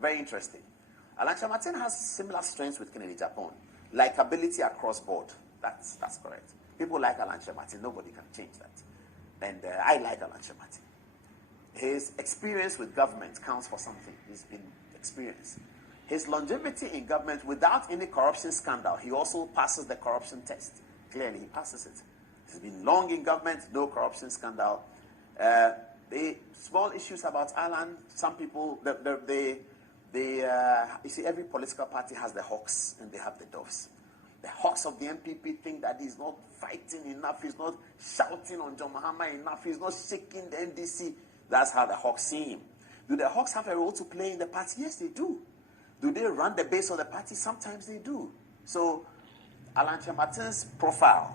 Very interesting. Alan Kyerematen has similar strengths with Kennedy Japan. Likability across board. That's correct. People like Alan Kyerematen. Nobody can change that. And I like Alan Kyerematen. His experience with government counts for something. He's been experienced. His longevity in government without any corruption scandal, he also passes the corruption test. Clearly, he passes it. He's been long in government, no corruption scandal. The small issues about Alan, some people, you see, every political party has the hawks and they have the doves. The hawks of the MPP think that he's not fighting enough, he's not shouting on John Mahama enough, he's not shaking the NDC. That's how the hawks see him. Do the hawks have a role to play in the party? Yes, they do. Do they run the base of the party? Sometimes they do. So, Alan Kyerematen's profile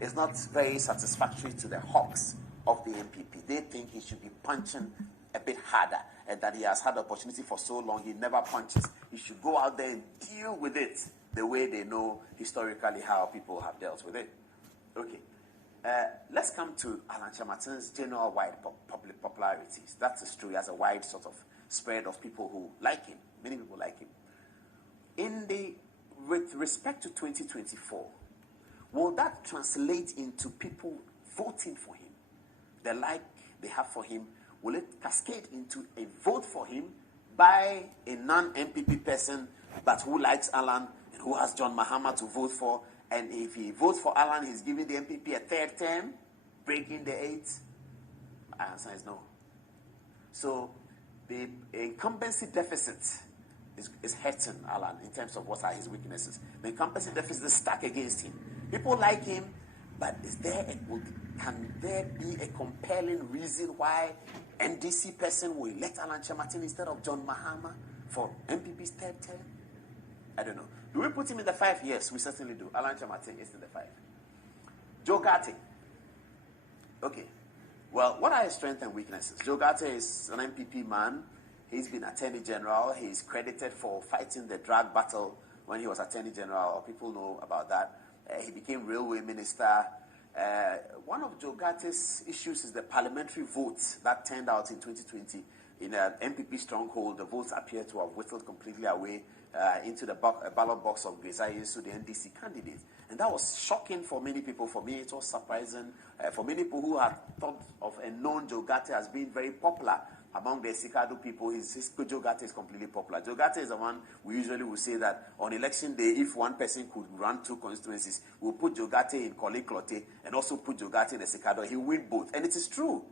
is not very satisfactory to the hawks of the MPP. They think he should be punching a bit harder, and that he has had the opportunity for so long, he never punches. He should go out there and deal with it the way they know historically how people have dealt with it. Okay. Let's come to Alan Kyerematen's general wide public popularities. That is true. He has a wide sort of spread of people who like him. Many people like him. With respect to 2024, will that translate into people voting for him? The like they have for him, will it cascade into a vote for him by a non-MPP person, but who likes Alan and who has John Mahama to vote for? And if he votes for Alan, he's giving the MPP a third term, breaking the 8. My answer is no. So the incumbency deficit is hurting Alan in terms of what are his weaknesses. The incumbency deficit is stacked against him. People like him, but can there be a compelling reason why NDC person will elect Alan Kyerematen instead of John Mahama for MPP's third term? I don't know. Do we put him in the 5? Yes, we certainly do. Alan Kyerematen is in the 5. Joe GHARTEY. Okay. Well, what are his strengths and weaknesses? Joe GHARTEY is an MPP man. He's been Attorney General. He's credited for fighting the drug battle when he was Attorney General. People know about that. He became Railway Minister. One of Joe GHARTEY's issues is the parliamentary votes that turned out in 2020 in an MPP stronghold. The votes appear to have whittled completely away into the ballot box of Grace Ayesu, the NDC candidate. And that was shocking for many people. For me, it was surprising. For many people who had thought of a known Joe GHARTEY as being very popular among the Sikado people, Joe GHARTEY is completely popular. Joe GHARTEY is the one we usually will say that on election day, if one person could run 2 constituencies, we'll put Joe GHARTEY in Korle Klottey and also put Joe GHARTEY in the Sikado. He'll win both. And it is true.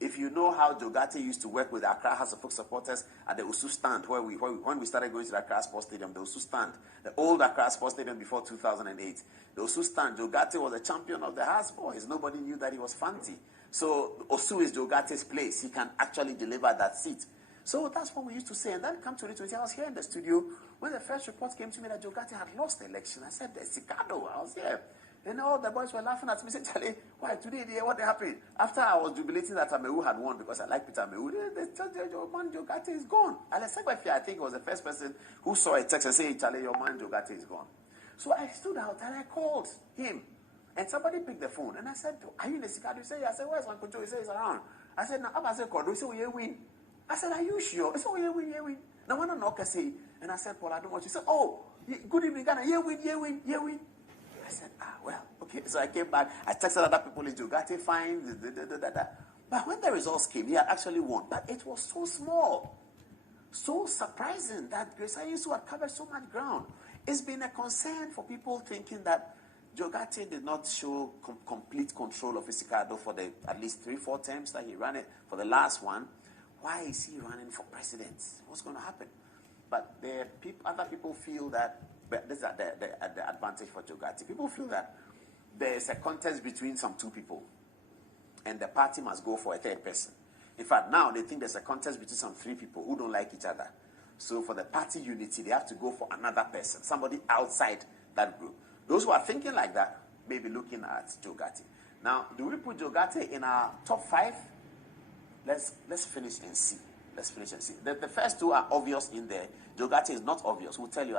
If you know how Joe GHARTEY used to work with the Accra House of Folk supporters at the Osu stand, when we started going to the Accra Sports Stadium, the Osu stand, the old Accra Sports Stadium before 2008, the Osu stand, Joe GHARTEY was the champion of the House Boys. Nobody knew that he was fancy. So Osu is Joe GHARTEY's place. He can actually deliver that seat. So that's what we used to say. And then come 2020, I was here in the studio when the first report came to me that Joe GHARTEY had lost the election. I said, the Sikado, I was here. And all the boys were laughing at me, saying, Charlie, why today, what happened? After I was jubilating that Amewu had won because I like Peter Amewu, they said, your man Joe GHARTEY is gone. And I think was the first person who saw a text and said, Charlie, your man Joe GHARTEY is gone. So I stood out and I called him. And somebody picked the phone. And I said, are you in the Sikado? He said, yeah. I said, where's Uncle Joe? He said, he's around. I said, now, I said, Kodo. He said, we win. I said, are you sure? He said, we win. Now, when I knock, I say, and I said, Paul, I don't want you. He said, oh, good evening, Ghana. Win. I said, well, okay. So I came back. I texted other people in Joe GHARTEY, fine. But when the results came, he had actually won. But it was so small, so surprising that Grace Ayesu had covered so much ground. It's been a concern for people thinking that Joe GHARTEY did not show complete control of his Sikado for the at least 3-4 terms that he ran it. For the last one, why is he running for president? What's going to happen? But other people feel that, but this is the advantage for Joe GHARTEY. People feel that there is a contest between some 2 people, and the party must go for a third person. In fact, now they think there's a contest between some 3 people who don't like each other. So for the party unity, they have to go for another person, somebody outside that group. Those who are thinking like that may be looking at Joe GHARTEY. Now, do we put Joe GHARTEY in our top 5? Let's finish and see. The first 2 are obvious in there. Joe GHARTEY is not obvious. We'll tell you.